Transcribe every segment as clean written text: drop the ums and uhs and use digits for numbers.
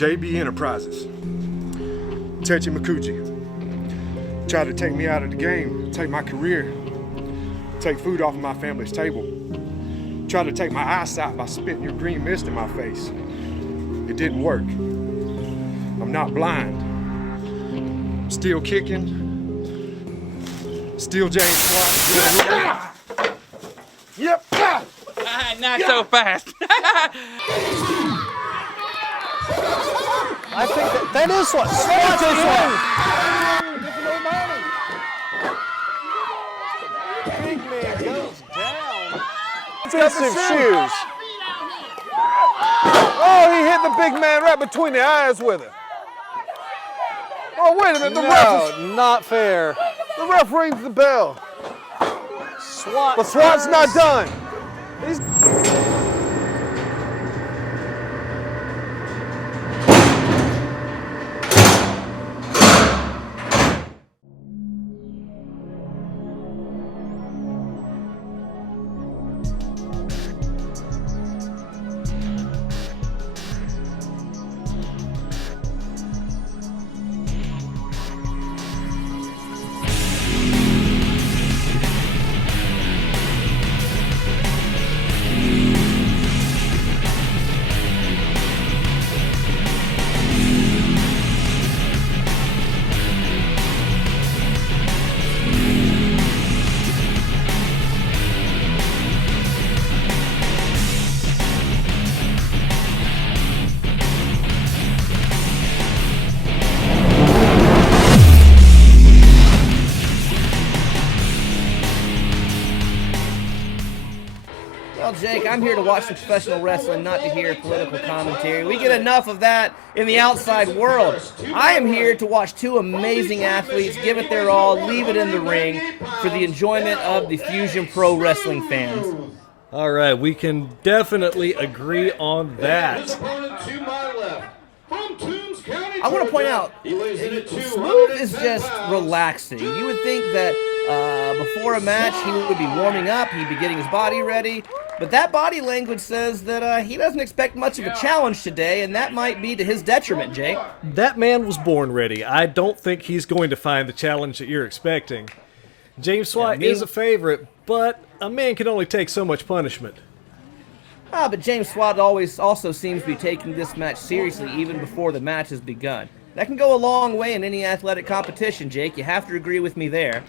JB Enterprises. Techi Makuji. Tried to take me out of the game, take my career, take food off of my family's table. Tried to take my eyesight by spitting your green mist in my face. It didn't work. I'm not blind. Still kicking. Still James Swat. Yep. Not so fast. I think that is what Swat is one. Big man goes down. Defensive shoes. Oh, he hit the big man right between the eyes with it. Oh, wait a minute, the ref is, not fair. the ref rings the bell. Swat. The SWAT's not done. He's Well, Jake, I'm here to watch some professional wrestling, not to hear political commentary. We get enough of that in the outside world. I am here to watch two amazing athletes give it their all, leave it in the ring for the enjoyment of the Fuzion Pro Wrestling fans. All right, we can definitely agree on that. I want to point out, Smooth is just relaxing. You would think that before a match he would be warming up, he'd be getting his body ready, but that body language says that he doesn't expect much of a challenge today, and that might be to his detriment, Jake. That man was born ready. I don't think he's going to find the challenge that you're expecting. James Swat is a favorite, but a man can only take so much punishment. But James Swat also seems to be taking this match seriously even before the match has begun. That can go a long way in any athletic competition, Jake. You have to agree with me there.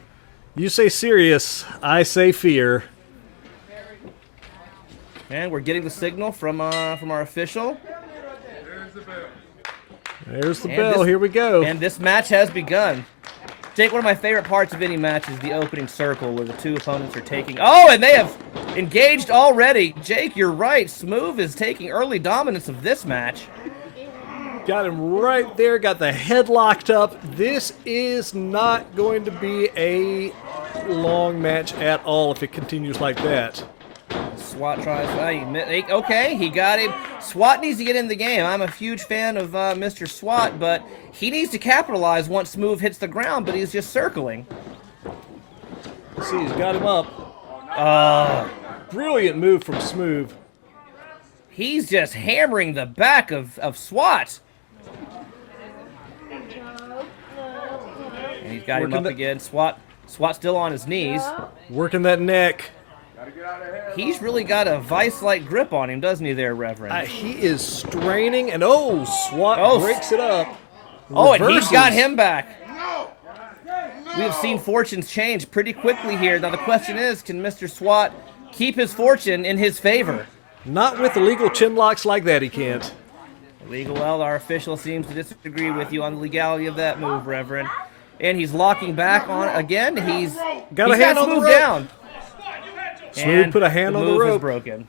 You say serious, I say fear. And we're getting the signal from our official. There's the bell. Here we go. And this match has begun. Jake, one of my favorite parts of any match is the opening circle where the two opponents are taking... Oh, and they have engaged already. Jake, you're right. Smooth is taking early dominance of this match. Got him right there. Got the head locked up. This is not going to be a long match at all if it continues like that. Swat tries... Okay, he got him. Swat needs to get in the game. I'm a huge fan of Mr. Swat, but he needs to capitalize once Smooth hits the ground, but he's just circling. Let's see, he's got him up. Brilliant move from Smooth. He's just hammering the back of Swat. And he's got him up again. Swat still on his knees. Working that neck. He's really got a vice-like grip on him, doesn't he there, Reverend? He is straining, and Swat breaks it up. Oh, and he's got him back. We have seen fortunes change pretty quickly here. Now the question is, can Mr. Swat keep his fortune in his favor? Not with illegal chin locks like that, he can't. Illegal, well, our official seems to disagree with you on the legality of that move, Reverend. And he's locking back on again. He's got a hand on the rope. Down. Smooth put a hand on the rope. The move is broken.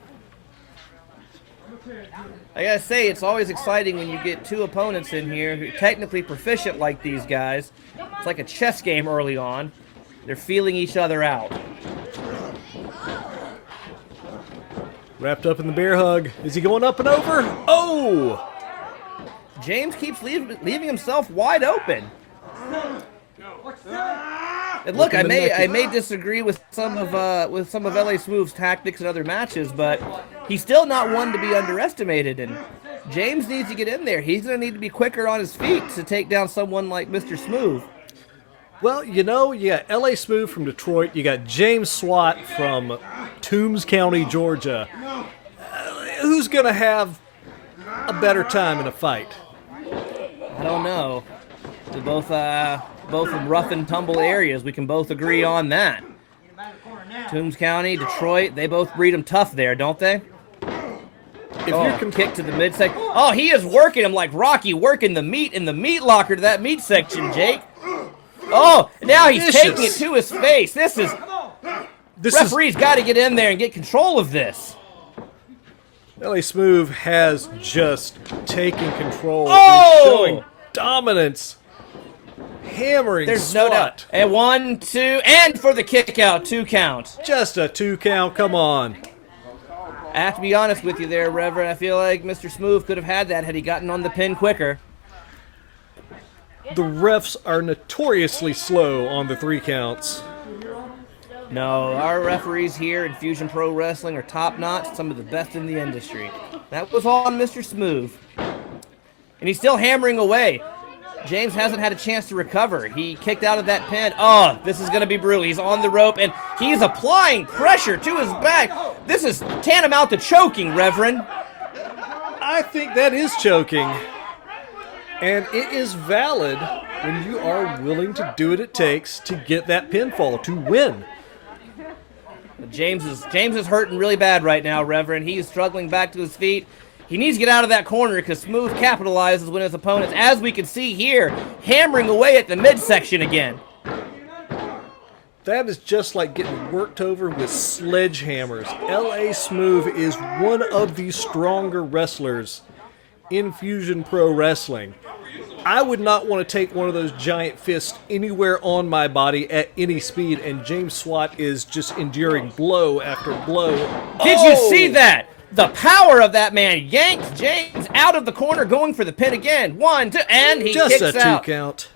I gotta say, it's always exciting when you get two opponents in here who are technically proficient like these guys. It's like a chess game early on. They're feeling each other out. Wrapped up in the bear hug. Is he going up and over? Oh! James keeps leaving himself wide open. And look, I may disagree with some of LA Smooth's tactics in other matches, but he's still not one to be underestimated. And James needs to get in there. He's going to need to be quicker on his feet to take down someone like Mr. Smooth. Well, you know, you got L.A. Smooth from Detroit. You got James Swat from Toombs County, Georgia. Who's going to have a better time in a fight? I don't know. They're both from rough and tumble areas. We can both agree on that. Toombs County, Detroit, they both breed them tough there, don't they? If you're kick to the midsection. Oh, he is working him like Rocky, working the meat in the meat locker to that meat section, Jake. Oh, now he's taking it to his face. Referee's got to get in there and get control of this. L.A. Smooth has just taken control. Oh! He's showing dominance. Hammering There's Swat. no doubt. And 1, 2, and for the kick out, 2 count. Just a 2 count, come on. I have to be honest with you there, Reverend. I feel like Mr. Smooth could have had that had he gotten on the pin quicker. The refs are notoriously slow on the 3 counts. No, our referees here in Fusion Pro Wrestling are top-notch, some of the best in the industry. That was all on Mr. Smooth. And he's still hammering away. James hasn't had a chance to recover. He kicked out of that pin. Oh, this is going to be brutal. He's on the rope, and he's applying pressure to his back. This is tantamount to choking, Reverend. I think that is choking. And it is valid when you are willing to do what it takes to get that pinfall, to win. James is hurting really bad right now, Reverend. He's struggling back to his feet. He needs to get out of that corner because Smooth capitalizes when his opponents, as we can see here, hammering away at the midsection again. That is just like getting worked over with sledgehammers. L.A. Smooth is one of the stronger wrestlers in Fusion Pro Wrestling. I would not want to take one of those giant fists anywhere on my body at any speed, and James Swat is just enduring blow after blow. Did you see that? The power of that man yanked James out of the corner, going for the pin again. 1, 2, and he just kicks a 2 out. count.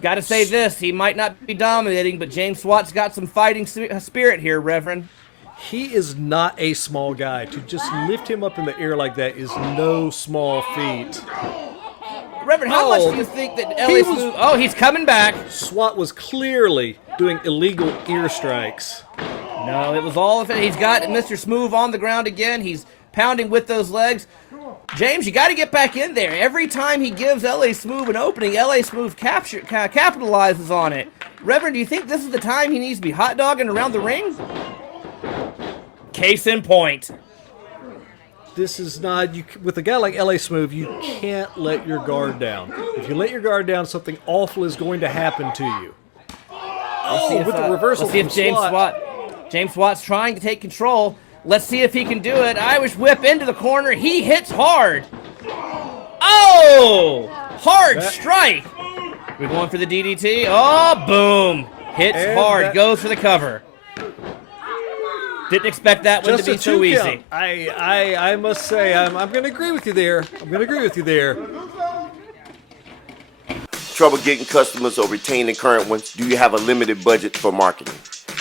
Got to say this, he might not be dominating, but James Swat's got some fighting spirit here, Reverend. He is not a small guy. To just lift him up in the air like that is no small feat. Reverend, how much do you think that LA Smooth... Oh, he's coming back. Swat was clearly doing illegal ear strikes. No, it was all of it. He's got Mr. Smooth on the ground again. He's pounding with those legs. James, you got to get back in there. Every time he gives L.A. Smooth an opening, L.A. Smooth capitalizes on it. Reverend, do you think this is the time he needs to be hot dogging around the ring? Case in point. This is not... with a guy like L.A. Smooth, you can't let your guard down. If you let your guard down, something awful is going to happen to you. With the reversal let's see if James Swat's trying to take control. Let's see if he can do it. Irish whip into the corner. He hits hard. Oh! Hard strike. We're going for the DDT. Oh, boom. Hits hard. Goes for the cover. Didn't expect that one to be too easy. I must say, I'm going to agree with you there. Trouble getting customers or retaining current ones? Do you have a limited budget for marketing?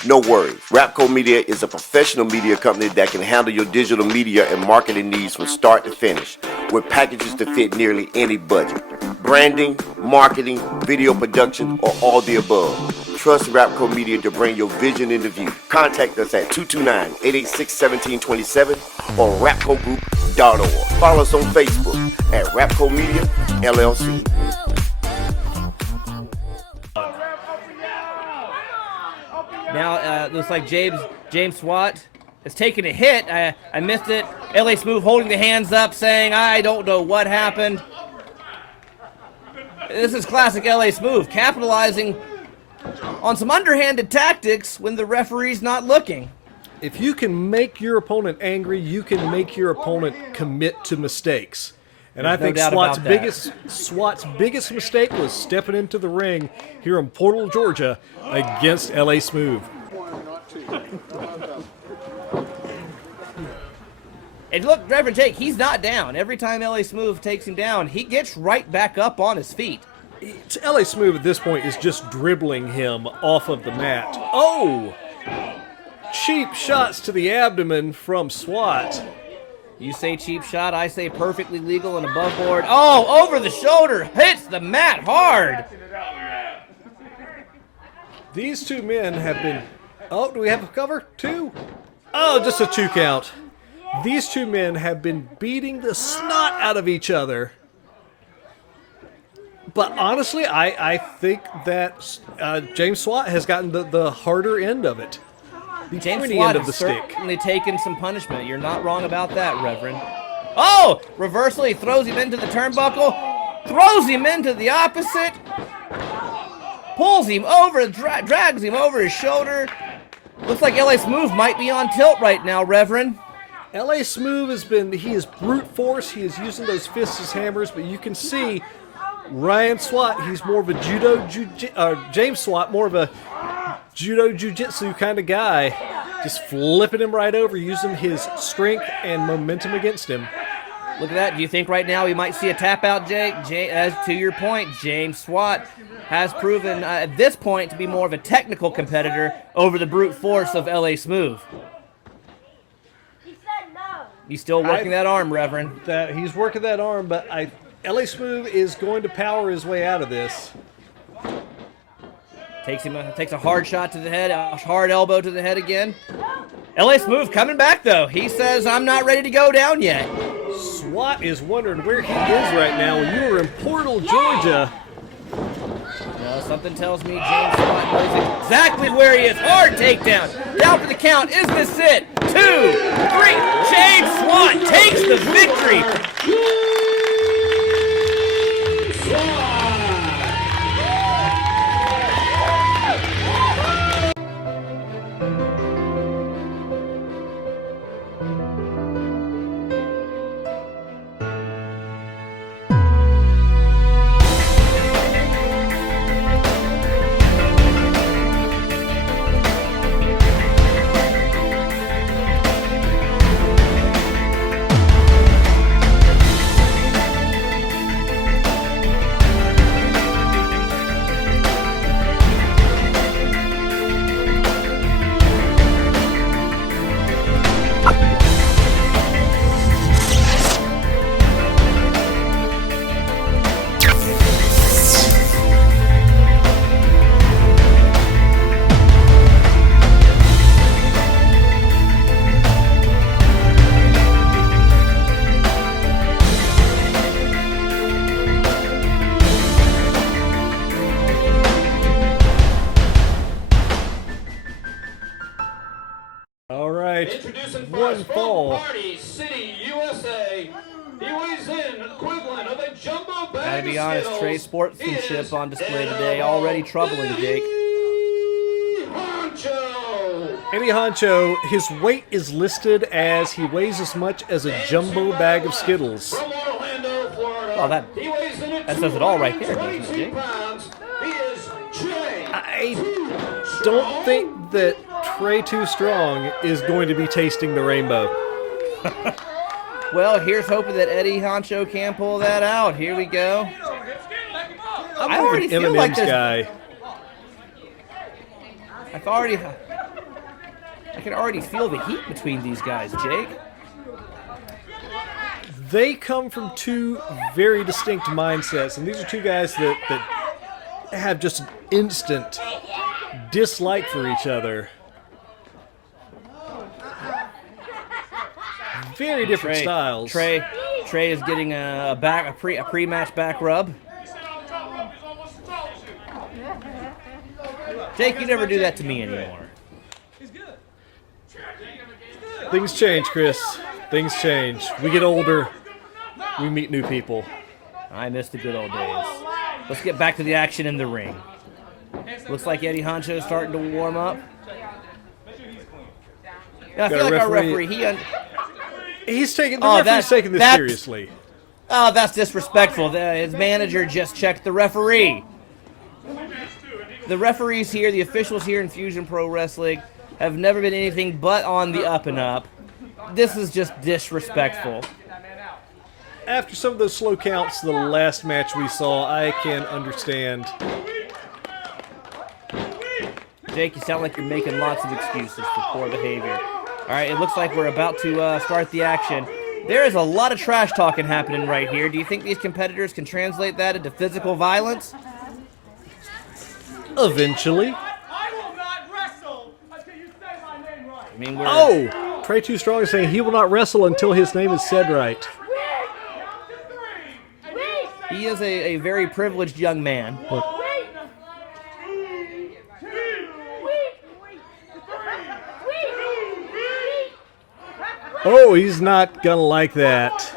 No worries. Rapco Media is a professional media company that can handle your digital media and marketing needs from start to finish, with packages to fit nearly any budget. Branding, marketing, video production, or all the above. Trust Rapco Media to bring your vision into view. Contact us at 229-886-1727 or rapcogroup.org. Follow us on Facebook at Rapco Media LLC. Now, looks like James Swat is taking a hit. I missed it. L.A. Smooth holding the hands up, saying, I don't know what happened. This is classic L.A. Smooth, capitalizing on some underhanded tactics when the referee's not looking. If you can make your opponent angry, you can make your opponent commit to mistakes. And I think Swat's biggest mistake was stepping into the ring here in Portal, Georgia, against L.A. Smooth. And look, Reverend Jake, he's not down. Every time L.A. Smooth takes him down, he gets right back up on his feet. L.A. Smooth at this point is just dribbling him off of the mat. Oh! Cheap shots to the abdomen from Swat. You say cheap shot, I say perfectly legal and above board. Oh, over the shoulder, hits the mat hard. These two men have been... Oh, do we have a cover? 2? Oh, just a 2 count. These two men have been beating the snot out of each other. But honestly, I think that James Swat has gotten the harder end of it. The James pointy Swat end of the has stick. certainly taken some punishment. You're not wrong about that, Reverend. Oh, reversal, he throws him into the turnbuckle, throws him into the opposite, pulls him over, drags him over his shoulder. Looks like LA Smooth might be on tilt right now, Reverend. LA Smooth he is brute force. He is using those fists as hammers, but you can see Ryan Swat, he's more of a James Swat, more of a judo jiu-jitsu kind of guy. Just flipping him right over, using his strength and momentum against him. Look at that. Do you think right now we might see a tap out, Jake? As to your point, James Swat has proven at this point to be more of a technical competitor over the brute force of LA Smooth. He's still working that arm, Reverend. He's working that arm, but LA Smooth is going to power his way out of this. Takes a hard shot to the head, a hard elbow to the head again. LA Smooth coming back though. He says, I'm not ready to go down yet. Swat is wondering where he is right now. When you were in Portal, Georgia. Something tells me James Swat knows exactly where he is. Hard takedown. Down for the count. Is this it? 2, 3. James Swat takes the victory. Introducing One first fall. from Party City, USA. He weighs in equivalent of a jumbo bag Gotta be of honest, Skittles. Trey's sportsmanship on display today. Already troubling, Jake. Honcho. Eddie Honcho, his weight is listed as he weighs as much as a jumbo bag of Skittles. From Orlando, Florida. Oh, that says it all right there, doesn't it, 22 Jake? pounds. He is Trey. I don't think that Trey Too Strong is going to be tasting the rainbow. Well, here's hoping that Eddie Honcho can pull that out. Here we go. I'm I more of already an feel like M&M's there's- guy. I can already feel the heat between these guys, Jake. They come from two very distinct mindsets, and these are two guys that have just an instant dislike for each other. Very different styles. Trey is getting a pre-match back rub. Jake, you never do that to me anymore. Things change, Chris. Things change. We get older. We meet new people. I miss the good old days. Let's get back to the action in the ring. Looks like Eddie Honcho is starting to warm up. Yeah, I feel like our referee, He's taking the referee's taking this seriously. Oh, that's disrespectful. His manager just checked the referee. The referees here, the officials here in Fuzion Pro Wrestling, have never been anything but on the up and up. This is just disrespectful. After some of those slow counts, the last match we saw, I can understand. Jake, you sound like you're making lots of excuses for poor behavior. All right, it looks like we're about to start the action. There is a lot of trash talking happening right here. Do you think these competitors can translate that into physical violence? Eventually. I mean, we're... Oh! Trey Too Strong is saying he will not wrestle until his name is said right. He is a very privileged young man. Look. Oh, he's not gonna like that.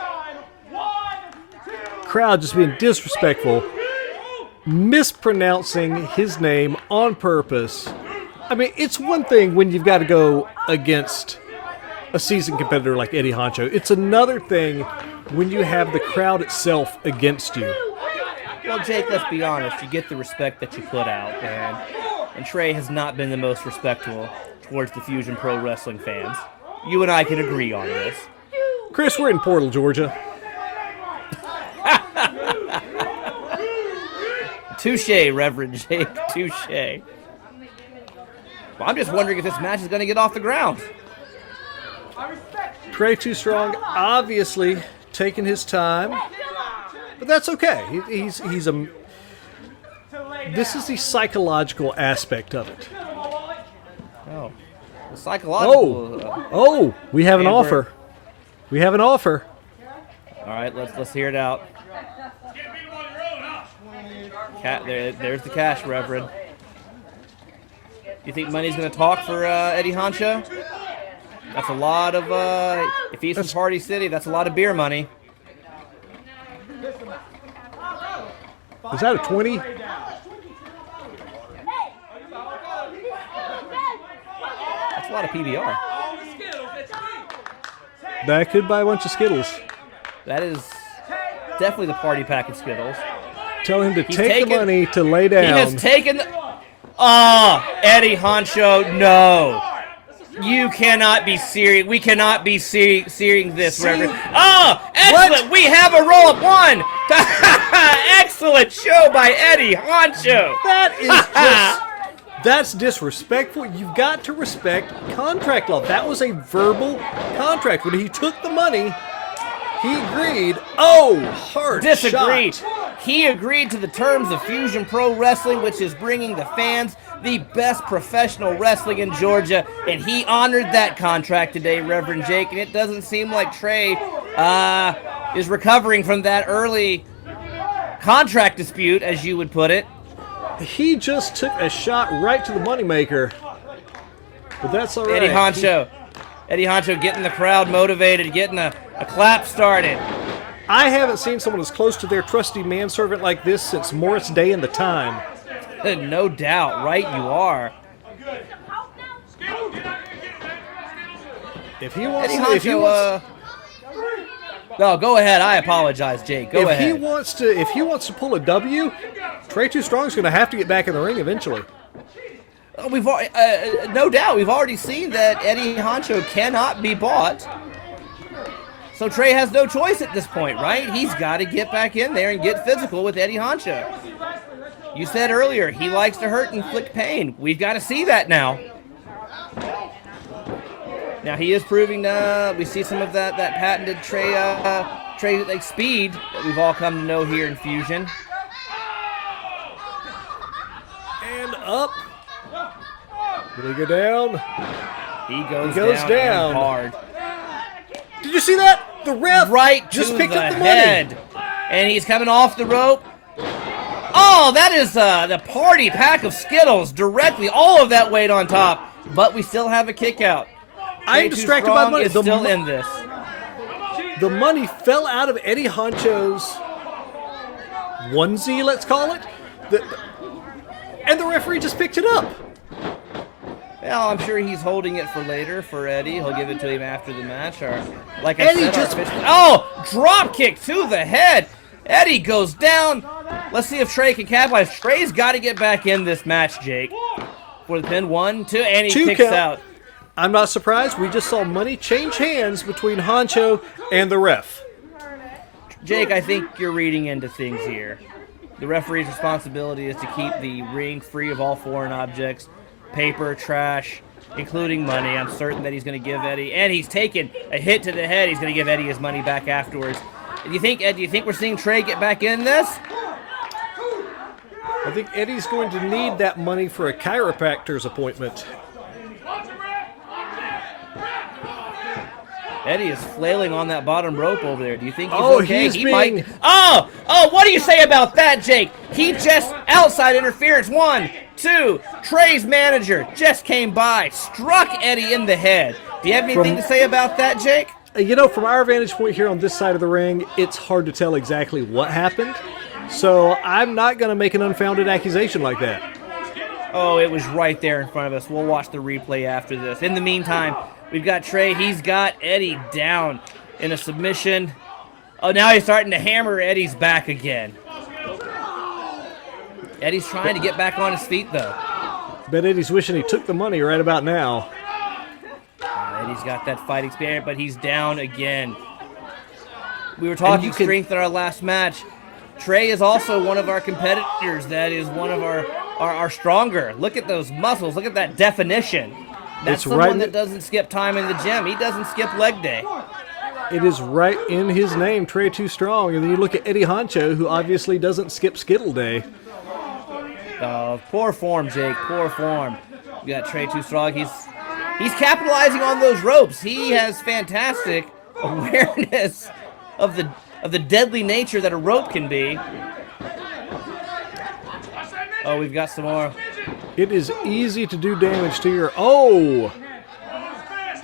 Crowd just being disrespectful, mispronouncing his name on purpose. I mean, it's one thing when you've got to go against a seasoned competitor like Eddie Honcho. It's another thing when you have the crowd itself against you. Well, Jake, let's be honest. You get the respect that you put out, and Trey has not been the most respectful towards the Fusion Pro Wrestling fans. You and I can agree on this. Chris, we're in Portal, Georgia. Touche, Reverend Jake. Touche. Well, I'm just wondering if this match is going to get off the ground. Trey Too Strong obviously taking his time, but that's okay. He's a. This is the psychological aspect of it. Oh, the psychological. Oh, we have an offer. We have an offer. All right, let's hear it out. There's the cash, Reverend. You think money's going to talk for Eddie Honcho? That's a lot of, if he's from Party City, that's a lot of beer money. Is that a 20? That's a lot of PBR. That could buy a bunch of Skittles. That is definitely the party pack of Skittles. Tell him to take the money to lay down. He has taken the... Oh, Eddie Honcho, no. You cannot be serious. We cannot be seeing this, Reverend. Oh, excellent. What? We have a roll-up one. Excellent show by Eddie Honcho. That is just... That's disrespectful. You've got to respect contract law. That was a verbal contract. When he took the money, he agreed. Oh, hard Disagreed. shot. He agreed to the terms of Fusion Pro Wrestling, which is bringing the fans the best professional wrestling in Georgia, and he honored that contract today, Reverend Jake, and it doesn't seem like Trey is recovering from that early contract dispute, as you would put it. He just took a shot right to the moneymaker, but that's all right. Eddie Honcho getting the crowd motivated, getting a clap started. I haven't seen someone as close to their trusty manservant like this since Morris Day and the Time. No doubt, right you are. If he wants Eddie to, Honcho, no, go ahead. I apologize, Jake. Go ahead. If he wants to pull a W, Trey Too Strong's going to have to get back in the ring eventually. We've no doubt. We've already seen that Eddie Honcho cannot be bought. So Trey has no choice at this point, right? He's got to get back in there and get physical with Eddie Honcho. You said earlier he likes to hurt and inflict pain. We've got to see that now. Now he is proving. We see some of that patented Trey like speed that we've all come to know here in Fusion. And up. Did he go down? He goes down hard. Did you see that? The ref just picked up the money. And he's coming off the rope. Oh, that is the party pack of Skittles directly. All of that weight on top. But we still have a kick out. I'm distracted by the money. Is still in this. The money fell out of Eddie Honcho's onesie, let's call it. And the referee just picked it up. Well, I'm sure he's holding it for later for Eddie. He'll give it to him after the match. Or, like I said, drop kick to the head. Eddie goes down. Let's see if Trey can capitalize. Trey's got to get back in this match, Jake. For the pin, 1, 2, and he kicks out. I'm not surprised. We just saw money change hands between Honcho and the ref. Jake, I think you're reading into things here. The referee's responsibility is to keep the ring free of all foreign objects, paper, trash, including money. I'm certain that he's going to give Eddie, and he's taken a hit to the head. He's going to give Eddie his money back afterwards. Do you think, Ed, do you think we're seeing Trey get back in this? I think Eddie's going to need that money for a chiropractor's appointment. Eddie is flailing on that bottom rope over there. Do you think he's Oh, okay? he's He being... might. Oh, what do you say about that, Jake? He just outside interference. 1, 2. Trey's manager just came by, struck Eddie in the head. Do you have anything to say about that, Jake? You know, from our vantage point here on this side of the ring, it's hard to tell exactly what happened. So I'm not going to make an unfounded accusation like that. Oh, it was right there in front of us. We'll watch the replay after this. In the meantime, we've got Trey. He's got Eddie down in a submission. Oh, now he's starting to hammer Eddie's back again. Eddie's trying to get back on his feet, though. Bet Eddie's wishing he took the money right about now. Eddie's got that fighting spirit, but he's down again. We were talking strength in our last match. Trey is also one of our competitors that is one of our stronger. Look at those muscles. Look at that definition. That's someone that doesn't skip time in the gym. He doesn't skip leg day. It is right in his name, Trey Too Strong. And then you look at Eddie Honcho, who obviously doesn't skip Skittle Day. Poor form, Jake. Poor form. We got Trey Too Strong. He's capitalizing on those ropes. He has fantastic awareness of the deadly nature that a rope can be. Oh, we've got some more. It is easy to do damage to your... Oh!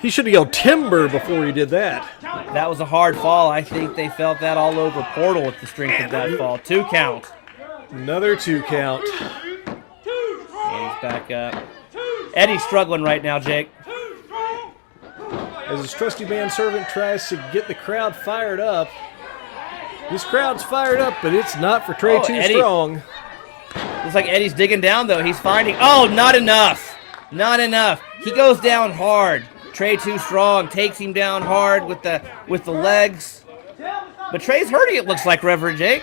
He should have yelled timber before he did that. That was a hard fall. I think they felt that all over Portal with the strength of that fall. 2 count. Another 2 count. And he's back up. Eddie's struggling right now, Jake. As his trusty manservant tries to get the crowd fired up. This crowd's fired up, but it's not for Trey Too Strong. Looks like Eddie's digging down, though. He's finding... Oh, not enough. Not enough. He goes down hard. Trey Too Strong takes him down hard with the legs. But Trey's hurting, it looks like, Reverend Jake.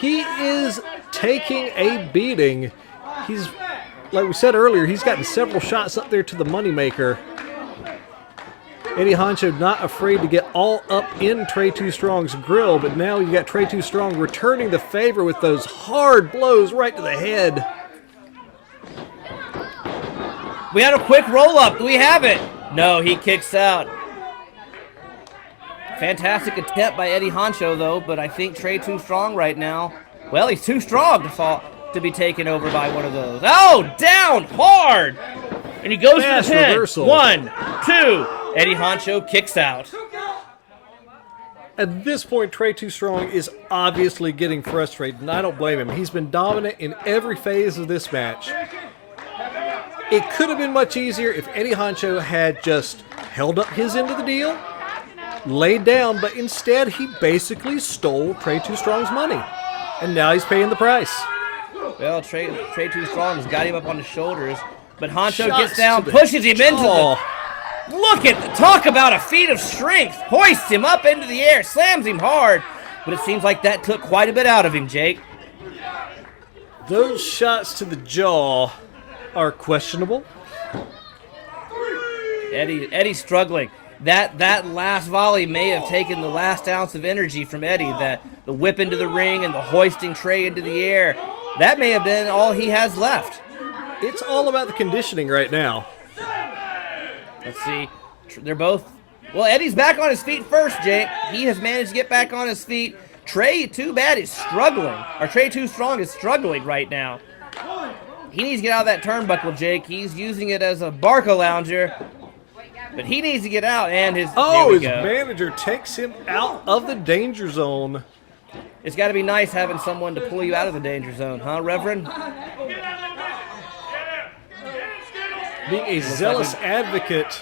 He is taking a beating. He's, like we said earlier, he's gotten several shots up there to the moneymaker. Eddie Honcho not afraid to get all up in Trey Too Strong's grill, but now you got Trey Too Strong returning the favor with those hard blows right to the head. We had a quick roll-up. Do we have it? No, he kicks out. Fantastic attempt by Eddie Honcho, though, but I think Trey Too Strong right now. Well, he's too strong to be taken over by one of those. Oh, down hard! And he goes Fast for the pin. reversal. 1, 2. Eddie Honcho kicks out. At this point, Trey Too Strong is obviously getting frustrated, and I don't blame him. He's been dominant in every phase of this match. It could have been much easier if Eddie Honcho had just held up his end of the deal, laid down, but instead he basically stole Trey Too Strong's money. And now he's paying the price. Well, Trey Too Strong has got him up on his shoulders, but Honcho gets down, pushes him into the... Look at, talk about a feat of strength. Hoists him up into the air, slams him hard. But it seems like that took quite a bit out of him, Jake. Those shots to the jaw are questionable. Eddie's struggling. That last volley may have taken the last ounce of energy from Eddie. The whip into the ring and the hoisting Trey into the air. That may have been all he has left. It's all about the conditioning right now. Let's see. They're both... Well, Eddie's back on his feet first, Jake. He has managed to get back on his feet. Trey, too bad, is struggling. Or Trey Too Strong is struggling right now. He needs to get out of that turnbuckle, Jake. He's using it as a Barca lounger. But he needs to get out, and his... Oh, his manager takes him out of the danger zone. It's got to be nice having someone to pull you out of the danger zone, huh, Reverend? Being a zealous advocate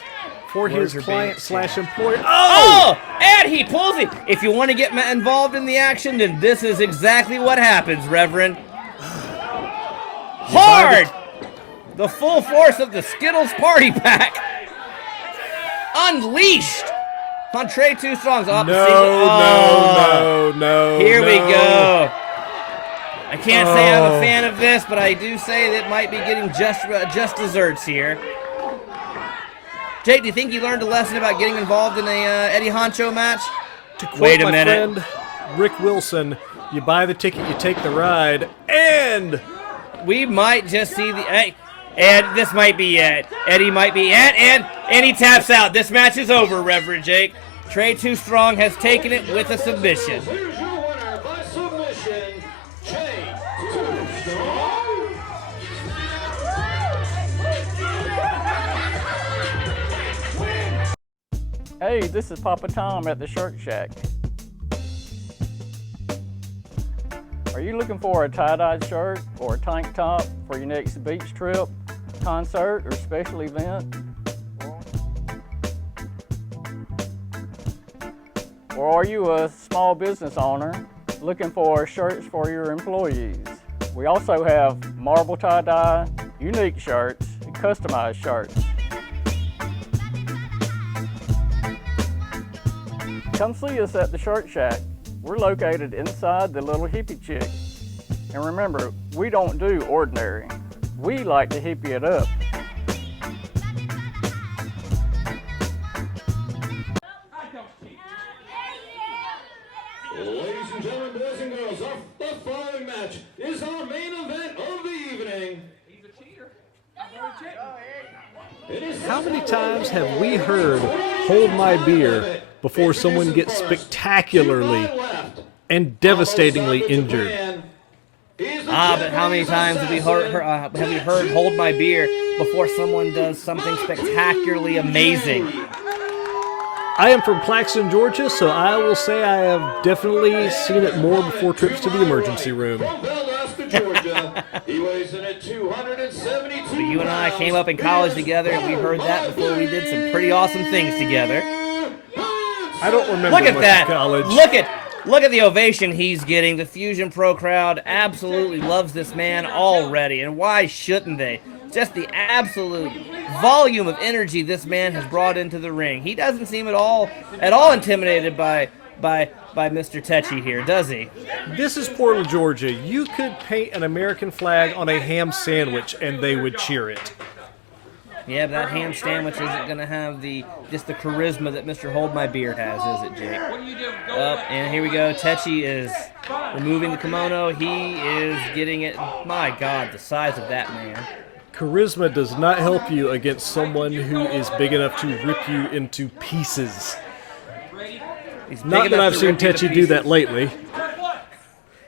for his client/employer. Oh! And he pulls him. If you want to get involved in the action, then this is exactly what happens, Reverend. Hard! The full force of the Skittles party pack. Unleashed on Trey Too Strong's opposite. No. Here we go. I can't say I'm a fan of this, but I do say that it might be getting just desserts here. Jake, do you think you learned a lesson about getting involved in a Eddie Honcho match? To quote Wait a my minute. friend Rick Wilson, you buy the ticket, you take the ride, and We might just see the... Hey, and this might be it. Eddie might be it, and he taps out. This match is over, Reverend Jake. Trey Too Strong has taken it with a submission. Here's your winner by submission, Jay Too Strong. Hey, this is Papa Tom at the Shirt Shack. Are you looking for a tie-dye shirt or a tank top for your next beach trip, concert, or special event? Or are you a small business owner looking for shirts for your employees? We also have marble tie-dye, unique shirts, and customized shirts. Come see us at the Shirt Shack. We're located inside the Little Hippie Chick. And remember, we don't do ordinary. We like to hippie it up. Ladies and gentlemen, boys and girls, the following match is our main event of the evening. He's a cheater. how many times have we heard "Hold My Beer" before someone gets spectacularly and devastatingly injured? But how many times have we heard "Hold My Beer" before someone does something spectacularly amazing? I am from Claxton, Georgia, so I will say I have definitely seen it more before trips to the emergency room. He weighs in at 272 But you and I came up in college together, and we heard that before we did some pretty awesome things together. I don't remember Look at much that! of college. Look at the ovation he's getting. The Fuzion Pro crowd absolutely loves this man already, and why shouldn't they? Just the absolute volume of energy this man has brought into the ring. He doesn't seem at all intimidated by Mr. Tetchy here, does he? This is Portal, Georgia. You could paint an American flag on a ham sandwich and they would cheer it. Yeah, but that ham sandwich isn't going to have just the charisma that Mr. Hold My Beer has, is it, Jake? And here we go. Tetchy is removing the kimono. He is getting it. My God, the size of that man. Charisma does not help you against someone who is big enough to rip you into pieces. He's big Not that enough I've to seen rip you to Tetchy do that pieces. lately.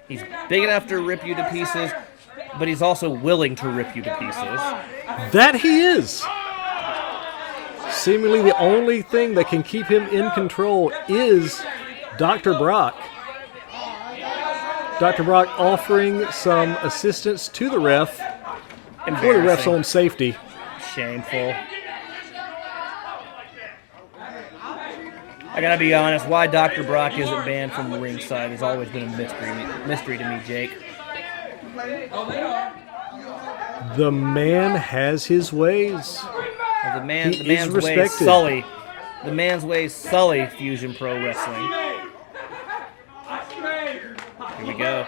He's big enough to rip you to pieces, but he's also willing to rip you to pieces. That he is. Seemingly the only thing that can keep him in control is Dr. Brock. Dr. Brock offering some assistance to the ref for the ref's own safety. Shameful. I gotta be honest, why Dr. Brock isn't banned from the ringside has always been a mystery to me, Jake. The man has his ways. Well, the He is man's ways respected. sully. The man's ways sully Fuzion Pro Wrestling. Here we go.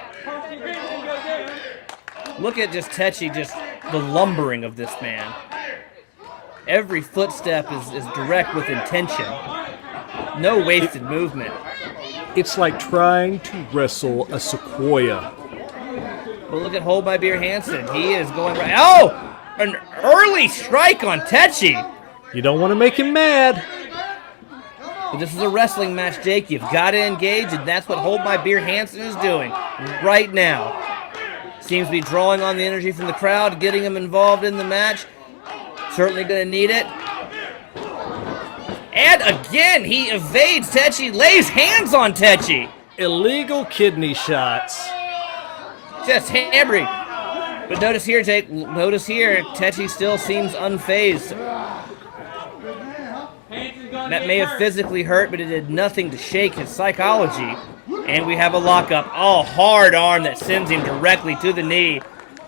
Look at just Tetchy, just the lumbering of this man. Every footstep is direct with intention. No wasted movement. It's like trying to wrestle a sequoia. But look at Hold My Beer Hansen. He is going right. Oh! An early strike on Tetchy. You don't want to make him mad. But this is a wrestling match, Jake. You've got to engage, and that's what Hold My Beer Hansen is doing right now. Seems to be drawing on the energy from the crowd, getting them involved in the match. Certainly going to need it. And again, he evades Tetchy, lays hands on Tetchy. Illegal kidney shots. Just hammering. But notice here, Jake, Tetchy still seems unfazed. That may have physically hurt, but it did nothing to shake his psychology. And we have a lockup. Oh, hard arm that sends him directly to the knee.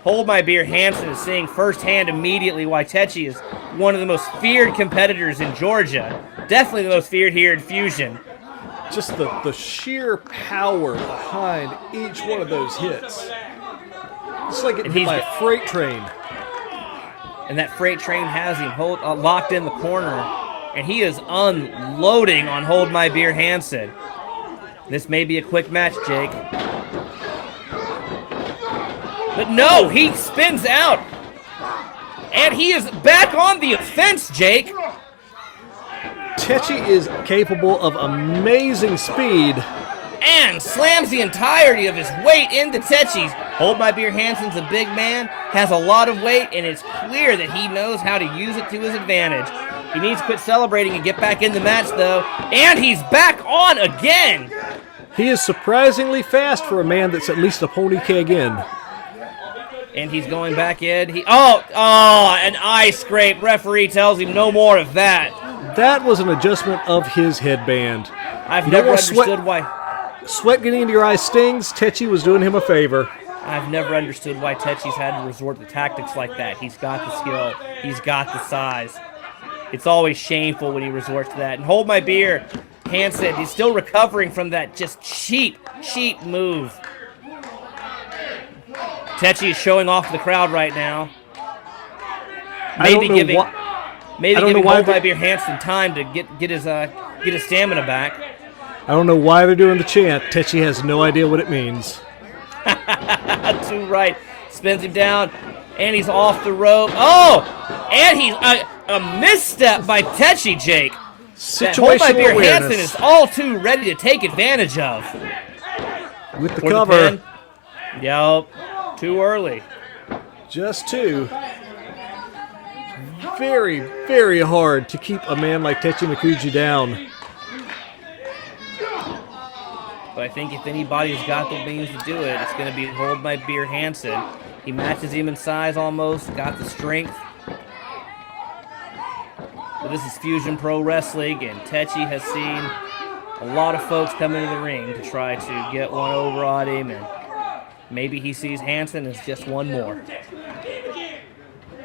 Hold My Beer Hansen is seeing firsthand immediately why Tetchy is one of the most feared competitors in Georgia. Definitely the most feared here in Fuzion. Just the sheer power behind each one of those hits. It's like getting hit by a freight train. And that freight train has him locked in the corner, and he is unloading on Hold My Beer Hansen. This may be a quick match, Jake. But no, he spins out. And he is back on the offense, Jake. Techi is capable of amazing speed. And slams the entirety of his weight into Techi's. Hold My Beer Hansen's a big man, has a lot of weight, and it's clear that he knows how to use it to his advantage. He needs to quit celebrating and get back in the match, though. And he's back on again. He is surprisingly fast for a man that's at least a pony keg in. And he's going back in. An eye scrape. Referee tells him no more of that. That was an adjustment of his headband. I've never understood why. Sweat getting into your eyes stings. Techi was doing him a favor. I've never understood why Techi's had to resort to tactics like that. He's got the skill. He's got the size. It's always shameful when he resorts to that. And Hold My Beer, Hansen, he's still recovering from that just cheap move. Techi is showing off to the crowd right now. Maybe giving Hold My Beer Hansen time to get his stamina back. I don't know why they're doing the chant. Techi has no idea what it means. Too right. Spins him down, and he's off the rope. Oh! And he's a misstep by Techi, Jake. Situational Hold My Beer awareness. Hansen is all too ready to take advantage of. With the For cover. pin. Yup. Too early. Just two. Very, very hard to keep a man like Techi Mikuji down. But I think if anybody's got the means to do it, it's going to be Hold My Beer Hansen. He matches him in size almost, got the strength. But this is Fuzion Pro Wrestling, and Techi has seen a lot of folks come into the ring to try to get one over on him, and maybe he sees Hansen as just one more.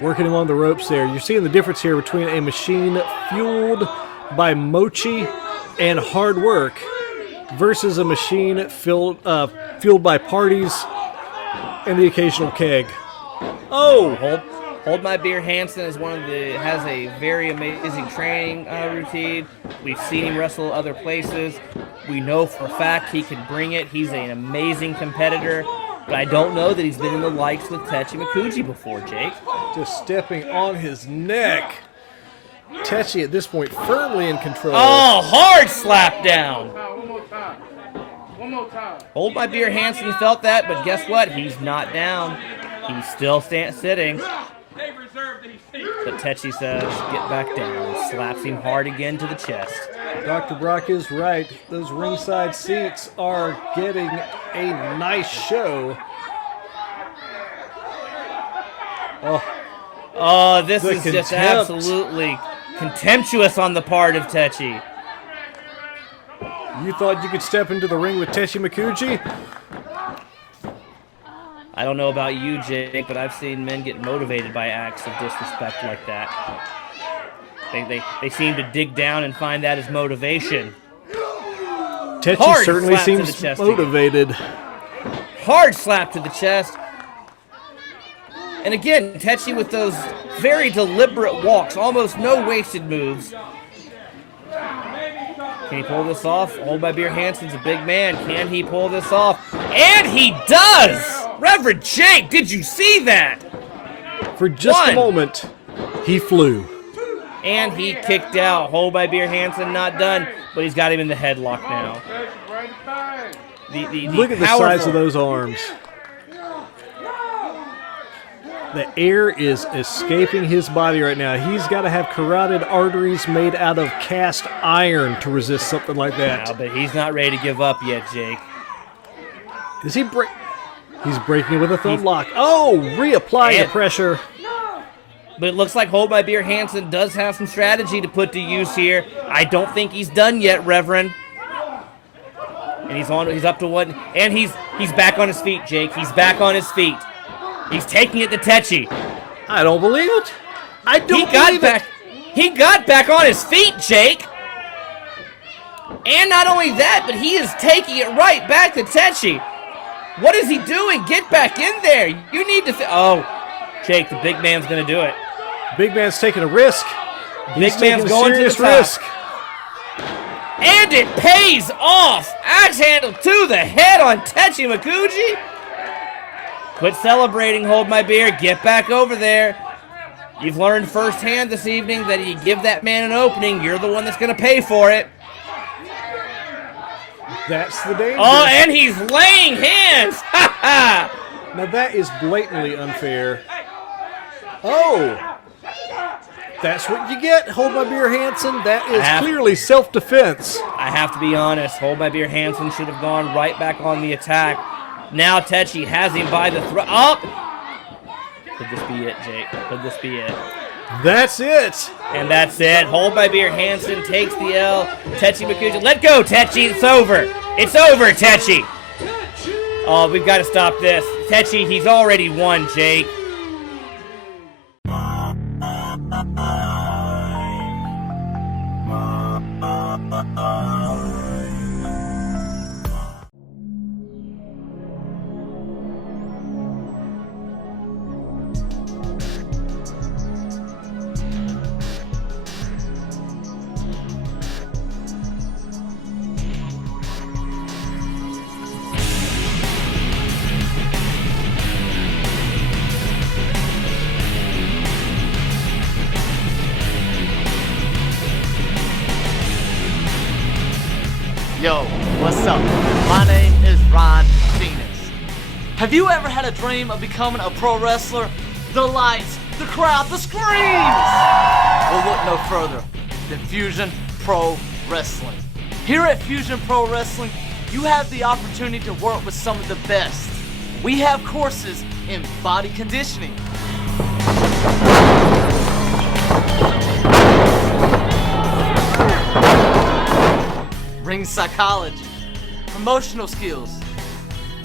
Working him on the ropes there. You're seeing the difference here between a machine fueled by mochi and hard work versus a machine fueled by parties and the occasional keg. Oh! Hold My Beer Hansen is has a very amazing training routine. We've seen him wrestle other places. We know for a fact he can bring it. He's an amazing competitor. But I don't know that he's been in the likes with Techi Mikuji before, Jake. Just stepping on his neck. Techi at this point firmly in control. Oh, hard slap down. One more time. Hold My Beer Hansen felt that, but guess what? He's not down. He's still sitting. But Techi says, get back down. Slaps him hard again to the chest. Dr. Brock is right. Those ringside seats are getting a nice show. Oh, this is contempt. just absolutely contemptuous on the part of Techi. You thought you could step into the ring with Techi Mikuji? I don't know about you, Jake, but I've seen men get motivated by acts of disrespect like that. They seem to dig down and find that as motivation. Techi Hard certainly slap to seems the chest motivated. Hard slap to the chest. And again, Techi with those very deliberate walks, almost no wasted moves. Can he pull this off? Hold My Beer Hansen's a big man. Can he pull this off? And he does! Reverend Jake, did you see that? For just a moment, he flew. And he kicked out. Hold My Beer Hansen not done, but he's got him in the headlock now. Look at the size of those arms. The air is escaping his body right now. He's got to have carotid arteries made out of cast iron to resist something like that. No, but he's not ready to give up yet, Jake. Is he break? He's breaking it with a thumb lock. Oh, reapplying the pressure. But it looks like Hold My Beer Hansen does have some strategy to put to use here. I don't think he's done yet, Reverend. And he's up to one, and he's back on his feet, Jake. He's back on his feet. He's taking it to Techi. I don't believe it. I don't believe it. He got back on his feet, Jake. And not only that, but he is taking it right back to Techi. What is he doing? Get back in there. You need to... Oh, Jake, the big man's going to do it. Big man's taking a risk. He's Big man's taking a going to the serious top. risk. And it pays off. Axe handle to the head on Techi Makuji. Quit celebrating, hold my beer. Get back over there. You've learned firsthand this evening that you give that man an opening, you're the one that's going to pay for it. That's the danger. Oh, and he's laying hands. Ha ha. Now that is blatantly unfair. Oh. That's what you get, Hold My Beer Hansen. That is clearly self-defense. I have to be honest. Hold My Beer Hansen should have gone right back on the attack. Now Techi has him by the throat. Oh! Could this be it, Jake? Could this be it? That's it. And that's it. Hold My Beer Hansen takes the L. Techi Makuji. Let go, Techi. It's over. It's over, Techi. Oh, we've got to stop this. Techi, he's already won, Jake. Yo, what's up? My name is Ron Phoenix. Have you ever had a dream of becoming a pro wrestler? The lights, the crowd, the screams! Well, look no further than Fuzion Pro Wrestling. Here at Fuzion Pro Wrestling, you have the opportunity to work with some of the best. We have courses in body conditioning, ring psychology, promotional skills.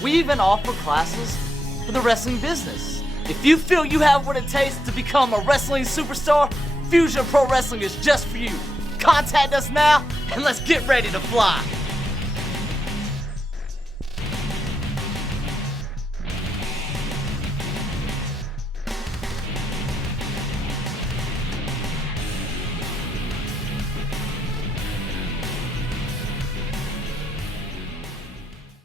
We even offer classes for the wrestling business. If you feel you have what it takes to become a wrestling superstar, Fuzion Pro Wrestling is just for you. Contact us now and let's get ready to fly.